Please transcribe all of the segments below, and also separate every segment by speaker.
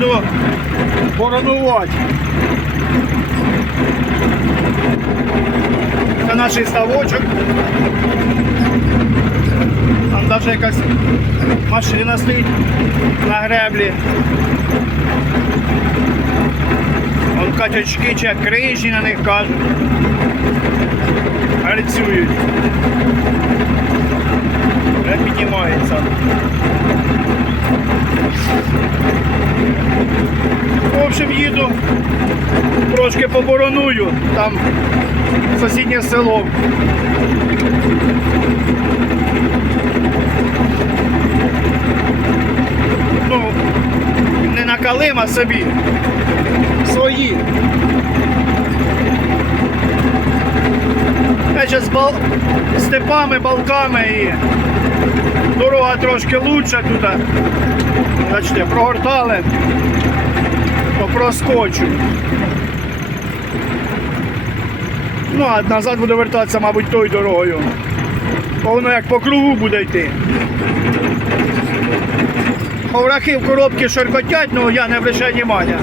Speaker 1: їду боронувати. Це наш ставочок. Там навіть якась машина стоїть на греблі. Вон качачки чи крижі на них кажуть. Гарцюють. Вже піднімається. В общем, їду, трошки побороную, там сусіднє село. Ну, не на Калим, а собі. Свої. З бал... степами, балками і дорога трошки лучша тут. Бачите, прогортали, то проскочу. Ну, а назад буду вертатися, мабуть, тою дорогою. Бо воно як по кругу буде йти. Оврахи в коробці шоркотять, ну я не обращаю внимання.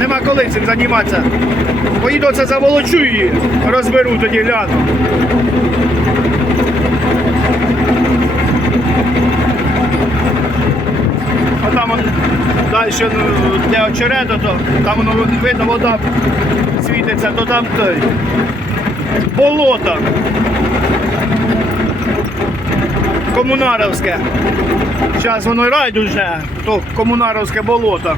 Speaker 1: Нема коли цим займатися. Поїду це заволочу її, розберу тоді гляну. А там он, далі ну, для очерету, то там воно видно вода світиться, то там той, болото. Комунаровське. Зараз воно райдуже, то комунаровське болото.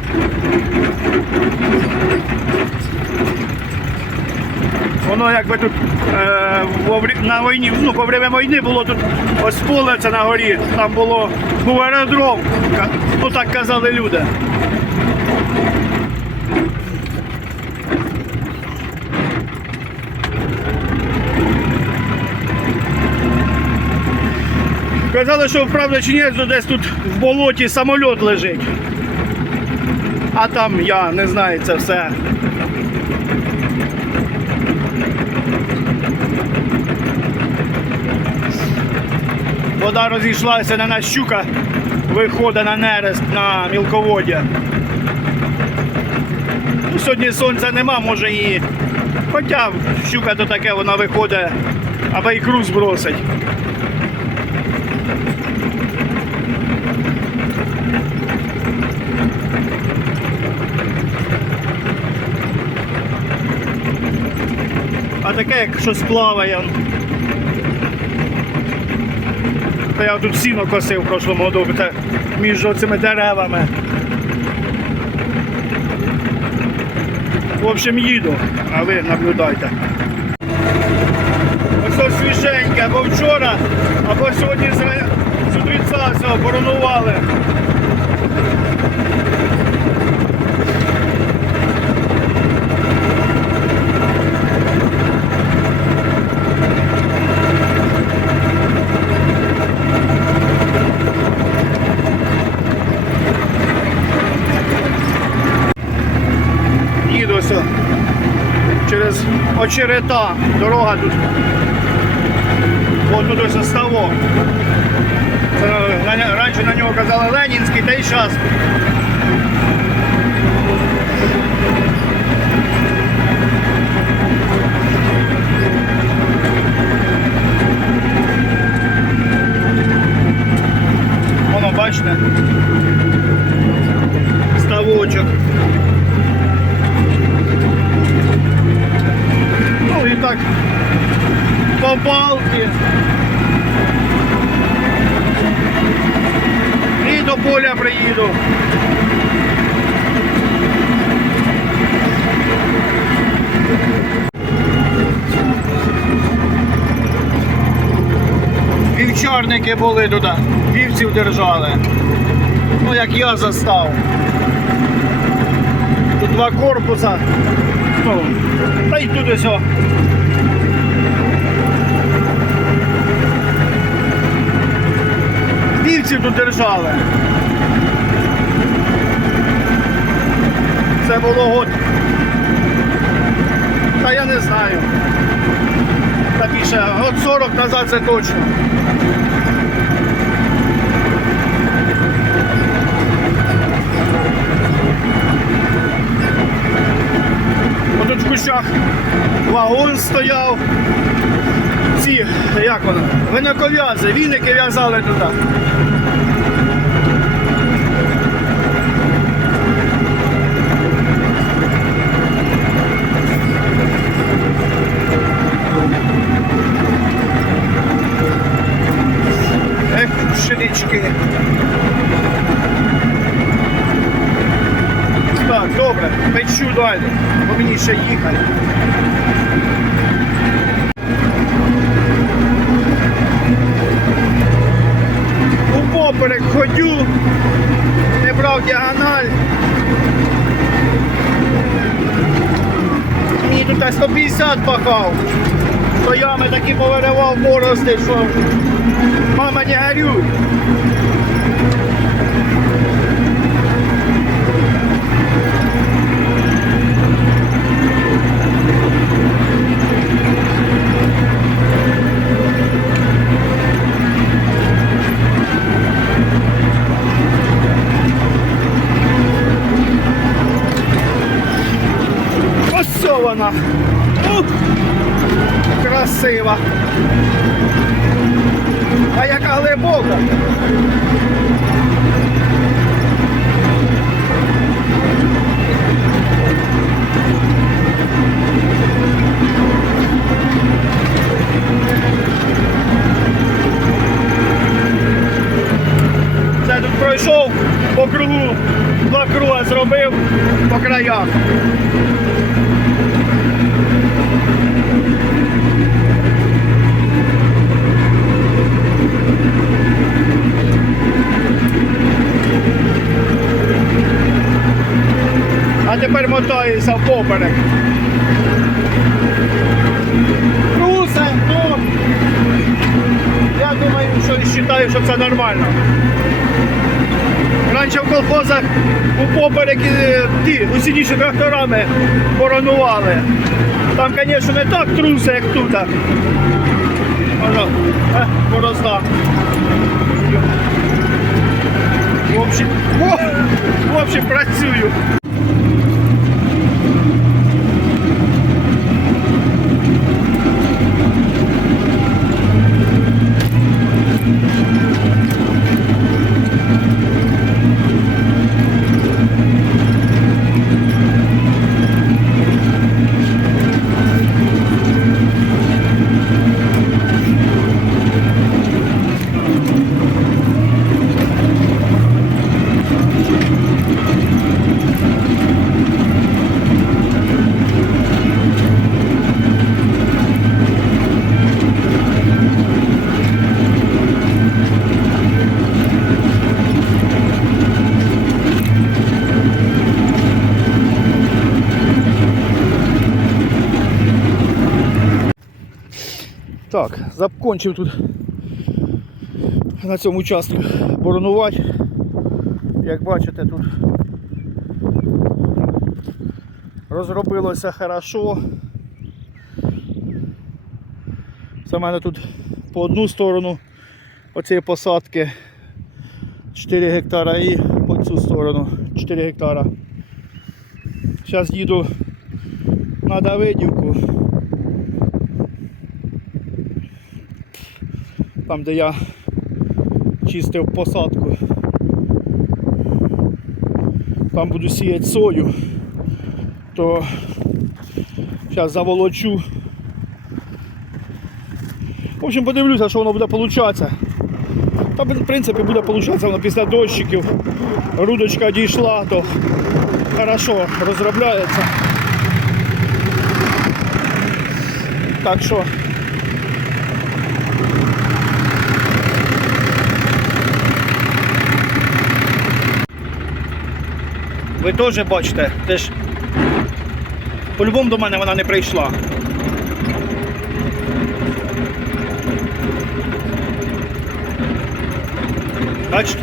Speaker 1: Воно якби тут е, на війні, ну, по время війни було тут ось поле це на горі, там було, був аеродром, ну так казали люди. Казали, що правда чи ні, десь тут в болоті самоліт лежить. А там я не знаю це все. Вода розійшлася на нас щука, виходить на нерест на мілководдя. Ну, Сьогодні сонця нема, може і. Хоча щука то таке, вона виходить, аби ікру збросить. А таке, як щось плаває. Та я тут сіно косив в прошлому году та між цими деревами. В общем, їду, а ви наблюдайте. Ось свіженьке, або вчора, або сьогодні з, ра- з утреца все боронували. їду ось через очерета. Дорога тут. Ось тут ось ставок. Ня- Раніше на нього казали Ленінський, та й зараз. Вівчарники були туди, вівців держали. Ну як я застав. Тут два корпуса. Та й тут ось. Вівців тут держали. Це було год. Та я не знаю. Та більше, год 40 назад це точно. Кущах вагон стояв. Ці, як воно? Виноков'язи, віники в'язали туди. Ех, пшенички. Так, добре, печу далі, бо мені ще їхати. У поперек ходю, не брав діагональ. Мені тут 150 пахав. То ями такі повиривав борозди, що мама не горюй. По. А тепер мотаюся впоперек. Трусим, ну. Я думаю, що вважаю, що це нормально. Раніше в колхозах у поперек е, ті усідіші тракторами боронували. Там, звісно, не так труси, як тут. Е, борозда. В общем, в общем, працюю. Так, закончив тут на цьому участку боронувати. Як бачите, тут розробилося хорошо. Це в мене тут по одну сторону оцієї посадки 4 гектара і по цю сторону 4 гектара. Зараз їду на Давидівку. Там, де я чистив посадку. Там буду сіяти сою, то зараз заволочу. В общем, подивлюся, що воно буде получатися. Та в принципі буде получатися воно після дощиків. Рудочка дійшла, то хорошо розробляється. Так що ви теж бачите, теж по-любому до мене вона не прийшла. Бачите?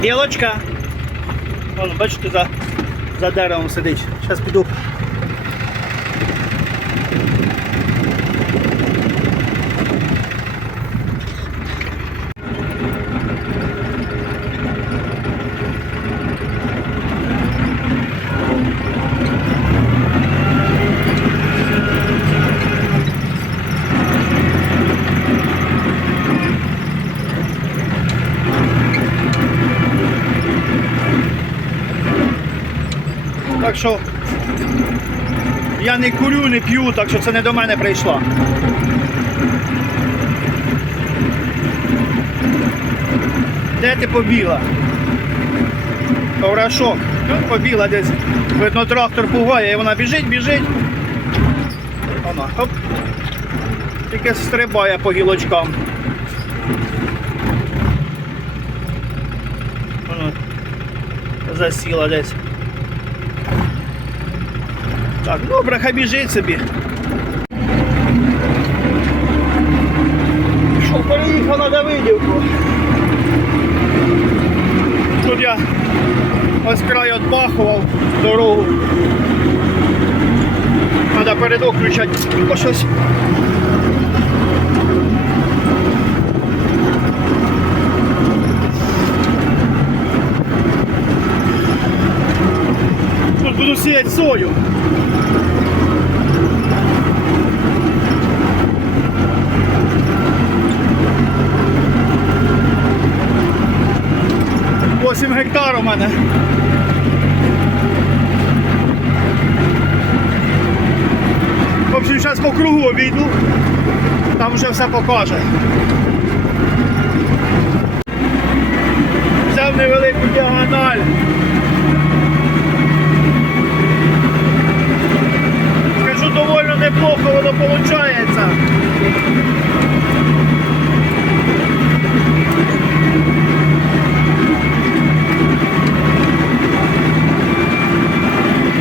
Speaker 1: Білочка. Вон, бачите, за, за деревом сидить. Зараз піду. Так що я не курю, не п'ю, так що це не до мене прийшла. Де ти побіла? Коврашок. От Побіла десь. Видно, трактор пугає, і вона біжить, біжить. Вона, хоп. Тільки стрибає по гілочкам. Вона засіла десь. Так, добре, хай біжить собі. Що, переїхав на Давидівку. Тут я ось край отпахував дорогу. Треба передок включати, бо щось. Буду сою. Восім гектар у мене. В общем, зараз по кругу обійду, там вже все покаже. Взяв невелику діагональ. Доволі неплохо воно виходить.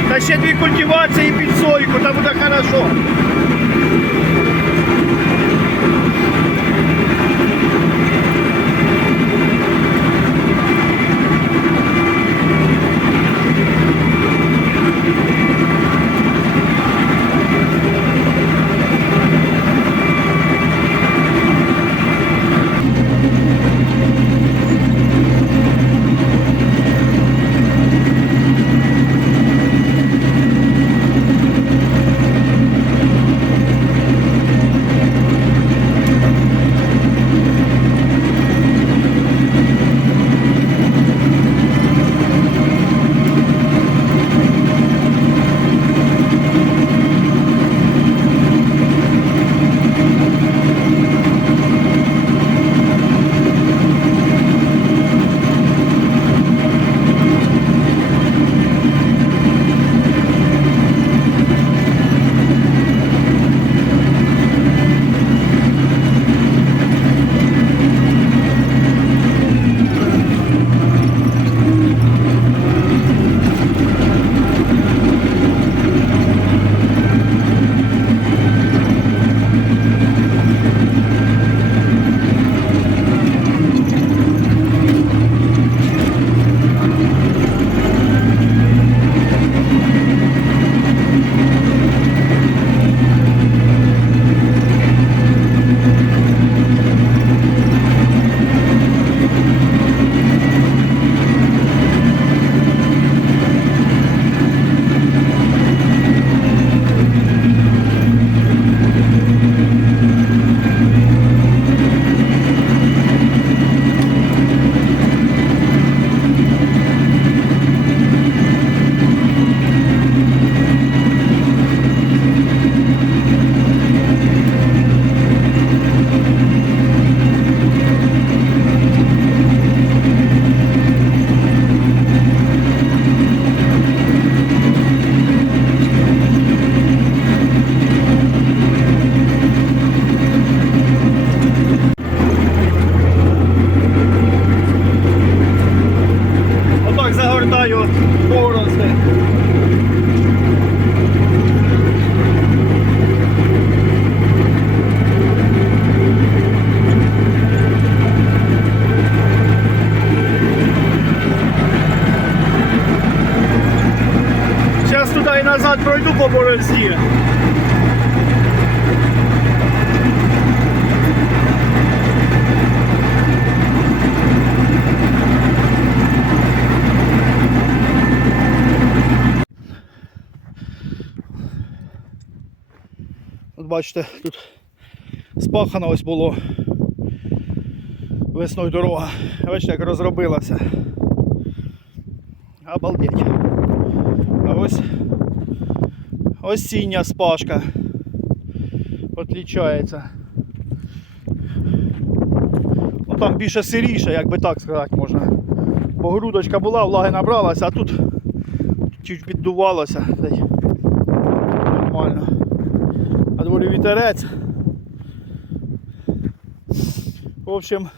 Speaker 1: Та ще дві культивації під сойку, там буде хорошо. Бачите, тут спахано ось було весною дорога. Бачите, як розробилася. Обалдеть. А Ось осіння спашка. Отлічається. Ну там більше сиріше, як би так сказати можна. Бо грудочка була, влаги набралася, а тут чуть піддувалося. Та й Нормально. А дворі вітерець. В общем,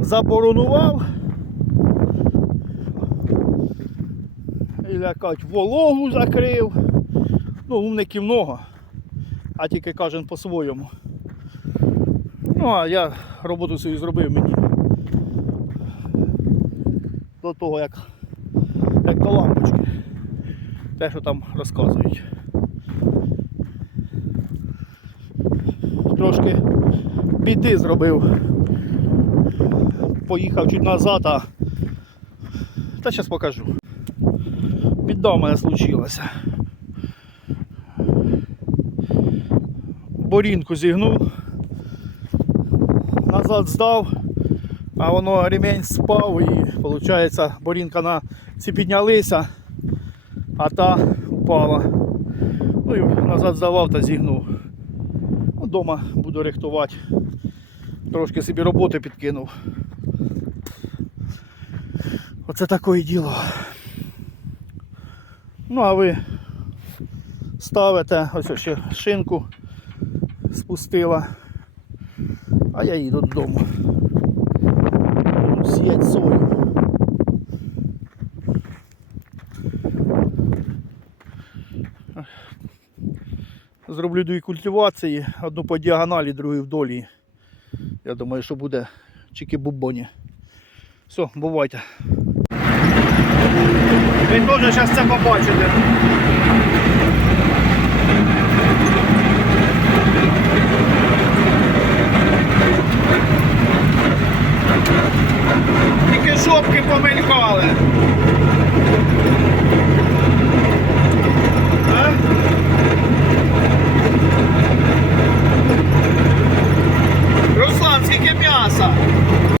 Speaker 1: заборонував. І лякать вологу закрив. Ну, умників много, а тільки кожен по-своєму. Ну, а я роботу свою зробив мені. До того, як, як до лампочки. Те, що там розказують. Трошки біди зробив. Поїхав чуть назад, а та зараз покажу. Біда в мене случилася. Борінку зігнув, назад здав, а воно ремень спав і виходить борінка на ці піднялися, а та впала. Ну і назад здавав та зігнув. Ну, Дома буду рихтувати. Трошки собі роботи підкинув. Оце таке діло. Ну, а ви ставите, ось ще шинку спустила, а я їду додому. Буду сою. Зроблю дві культивації, одну по діагоналі, другу вдолі. Я думаю, що буде чики-бубоні. Все, бувайте. Ви теж зараз це побачите. Тільки жопки помелькали.